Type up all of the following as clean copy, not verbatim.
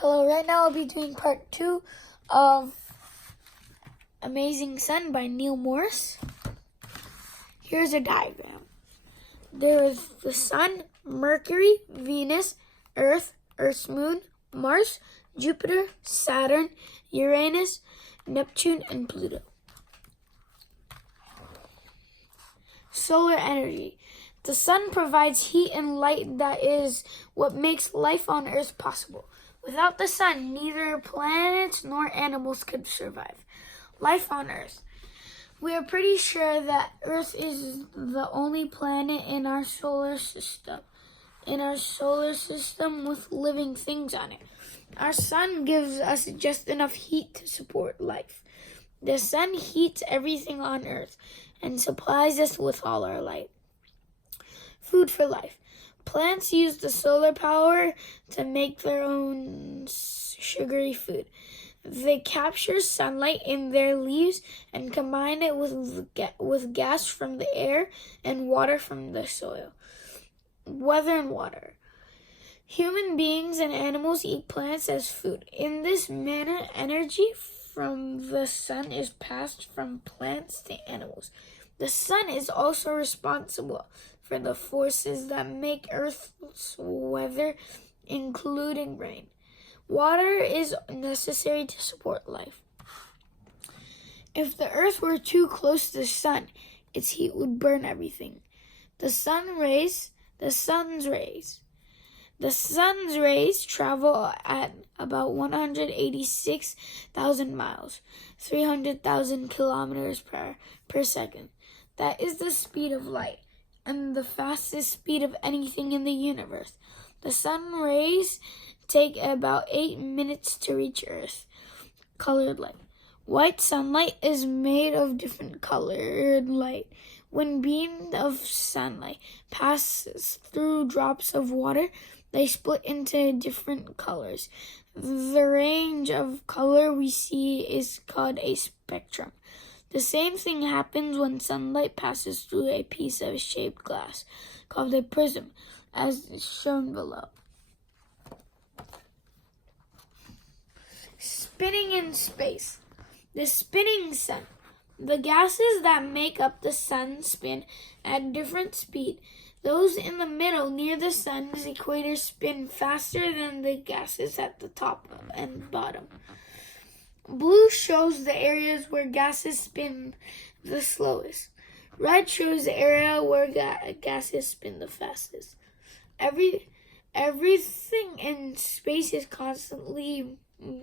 Hello, right now I'll be doing part 2 of Amazing Sun by Neil Morris. Here's a diagram. There is the Sun, Mercury, Venus, Earth, Earth's moon, Mars, Jupiter, Saturn, Uranus, Neptune, and Pluto. Solar energy. The sun provides heat and light that is what makes life on Earth possible. Without the sun, neither planets nor animals could survive. Life on Earth. We are pretty sure that Earth is the only planet in our solar system. With living things on it. Our sun gives us just enough heat to support life. The sun heats everything on Earth and supplies us with all our light. Food for life. Plants use the solar power to make their own sugary food. They capture sunlight in their leaves and combine it with gas from the air and water from the soil. Weather and water. Human beings and animals eat plants as food. In this manner, energy from the sun is passed from plants to animals. The sun is also responsible for the forces that make Earth's weather, including rain. Water is necessary to support life. If the Earth were too close to the sun, its heat would burn everything. The sun's rays travel at about 186,000 miles, 300,000 kilometers per second. That is the speed of light and the fastest speed of anything in the universe. The sun rays take about 8 minutes to reach Earth. Colored light. White sunlight is made of different colored light. When beams of sunlight passes through drops of water, they split into different colors. The range of color we see is called a spectrum. The same thing happens when sunlight passes through a piece of shaped glass, called a prism, as is shown below. Spinning in space. The spinning sun. The gases that make up the sun spin at different speed. Those in the middle near the sun's equator spin faster than the gases at the top and bottom. Blue shows the areas where gases spin the slowest. Red shows the area where gases spin the fastest. Everything in space is constantly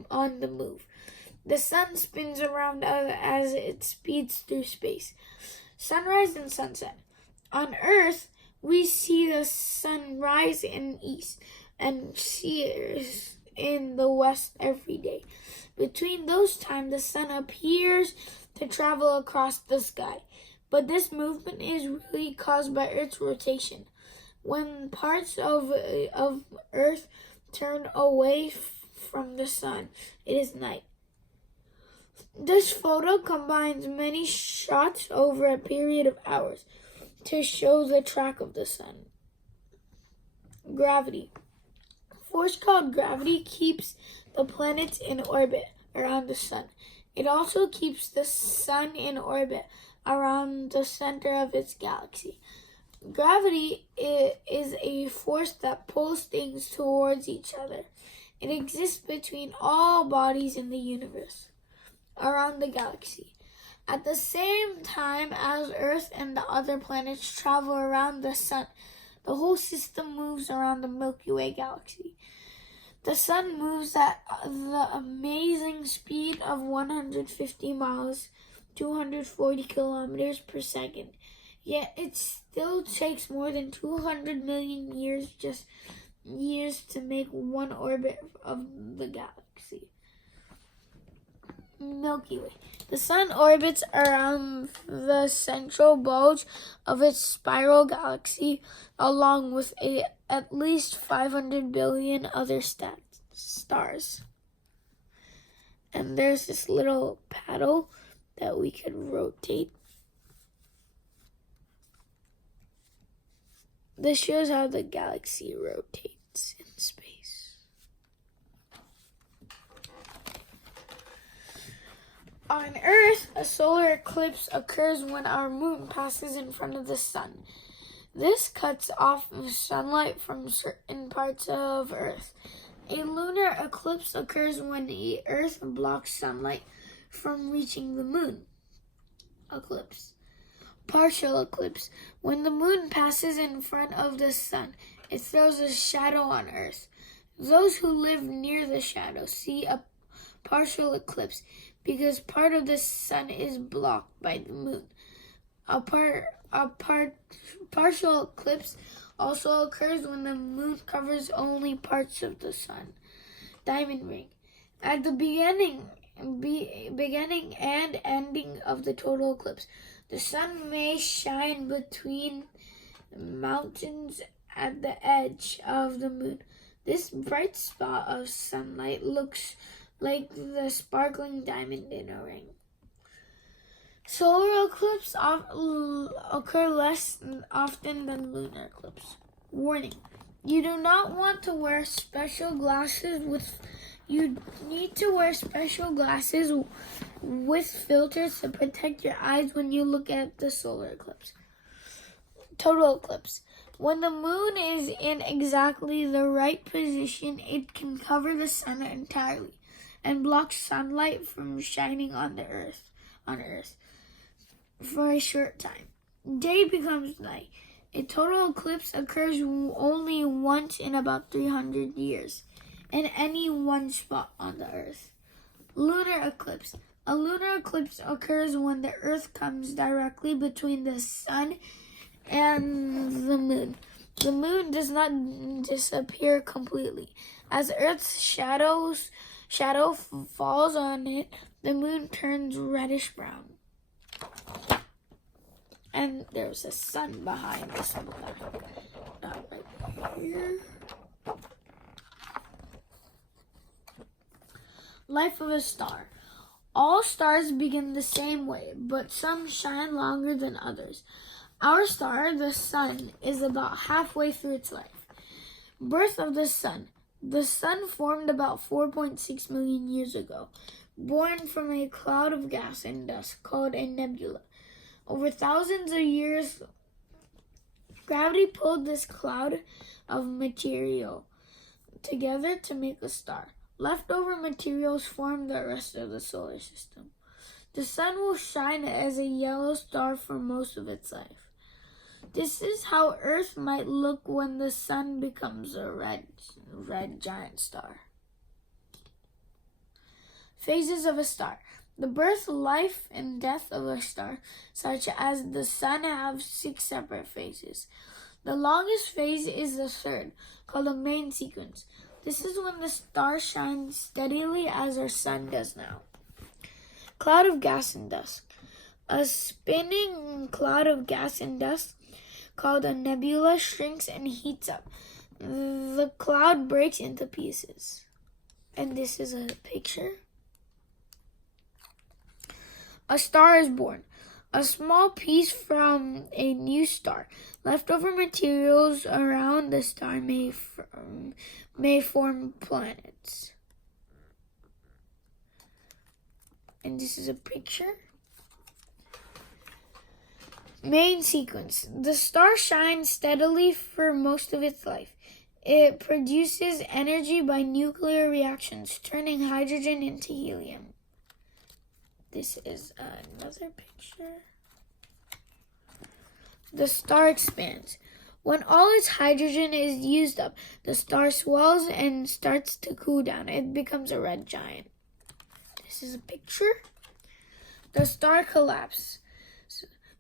on the move. The sun spins around as it speeds through space. Sunrise and sunset. On Earth, we see the sun rise in the east and set in the west every day. Between those times, the sun appears to travel across the sky. But this movement is really caused by Earth's rotation. When parts of Earth turn away from the sun, it is night. This photo combines many shots over a period of hours to show the track of the sun. Gravity. Force called gravity keeps the planets in orbit around the sun. It also keeps the sun in orbit around the center of its galaxy. Gravity is a force that pulls things towards each other. It exists between all bodies in the universe, around the galaxy. At the same time as Earth and the other planets travel around the sun, the whole system moves around the Milky Way galaxy. The sun moves at the amazing speed of 150 miles, 240 kilometers per second. Yet it still takes more than 200 million years to make one orbit of the galaxy. Milky Way. The sun orbits around the central bulge of its spiral galaxy along with at least 500 billion other stars. And there's this little paddle that we could rotate. This shows how the galaxy rotates in space. On Earth, a solar eclipse occurs when our moon passes in front of the sun. This cuts off sunlight from certain parts of Earth. A lunar eclipse occurs when the Earth blocks sunlight from reaching the moon. Eclipse. Partial eclipse. When the moon passes in front of the sun, it throws a shadow on Earth. Those who live near the shadow see a partial eclipse because part of the sun is blocked by the moon. Partial eclipse also occurs when the moon covers only parts of the sun. Diamond ring. At the beginning and ending of the total eclipse, the sun may shine between mountains at the edge of the moon. This bright spot of sunlight looks like the sparkling diamond in a ring. Solar eclipses occur less often than lunar eclipse. Warning: you do not want to wear special glasses with. You need to wear special glasses with filters to protect your eyes when you look at the solar eclipse. Total eclipse. When the moon is in exactly the right position, it can cover the sun entirely and block sunlight from shining on Earth for a short time. Day becomes night. A total eclipse occurs only once in about 300 years in any one spot on the Earth. Lunar eclipse. A lunar eclipse occurs when the Earth comes directly between the sun and the moon. The moon does not disappear completely. As Earth's shadow falls on it, the moon turns reddish-brown. And there's a sun behind this one. Right here. Life of a star. All stars begin the same way, but some shine longer than others. Our star, the sun, is about halfway through its life. Birth of the sun. The sun formed about 4.6 million years ago, born from a cloud of gas and dust called a nebula. Over thousands of years, gravity pulled this cloud of material together to make a star. Leftover materials form the rest of the solar system. The sun will shine as a yellow star for most of its life. This is how Earth might look when the sun becomes a red giant star. Phases of a star. The birth, life, and death of a star, such as the sun, have 6 separate phases. The longest phase is the third, called the main sequence. This is when the star shines steadily as our sun does now. Cloud of gas and dust. A spinning cloud of gas and dust, called a nebula, shrinks and heats up. The cloud breaks into pieces. And this is a picture. A star is born. A small piece from a new star. Leftover materials around the star may form planets. And this is a picture. Main sequence. The star shines steadily for most of its life. It produces energy by nuclear reactions, turning hydrogen into helium. This is another picture. The star expands. When all its hydrogen is used up, the star swells and starts to cool down. It becomes a red giant. This is a picture. The star collapses.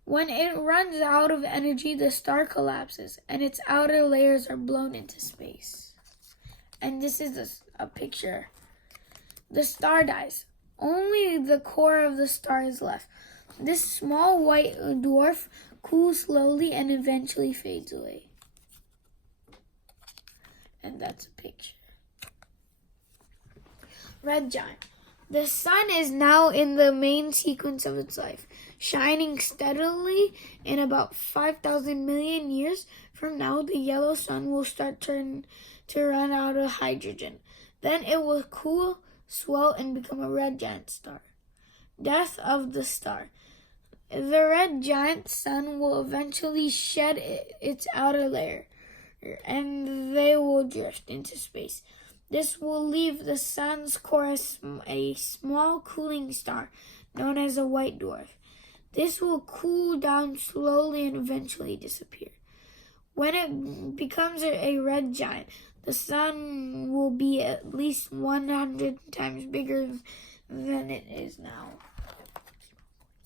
When it runs out of energy, the star collapses, and its outer layers are blown into space. And this is a picture. The star dies. Only the core of the star is left. This small white dwarf cools slowly and eventually fades away. And that's a picture. Red giant. The sun is now in the main sequence of its life, shining steadily. In about 5,000 million years from now, the yellow sun will start to run out of hydrogen. Then it will cool, swell, and become a red giant star. Death of the star. The red giant sun will eventually shed its outer layer, and they will drift into space. This will leave the sun's core a small cooling star known as a white dwarf. This will cool down slowly and eventually disappear. When it becomes a red giant, the sun will be at least 100 times bigger than it is now.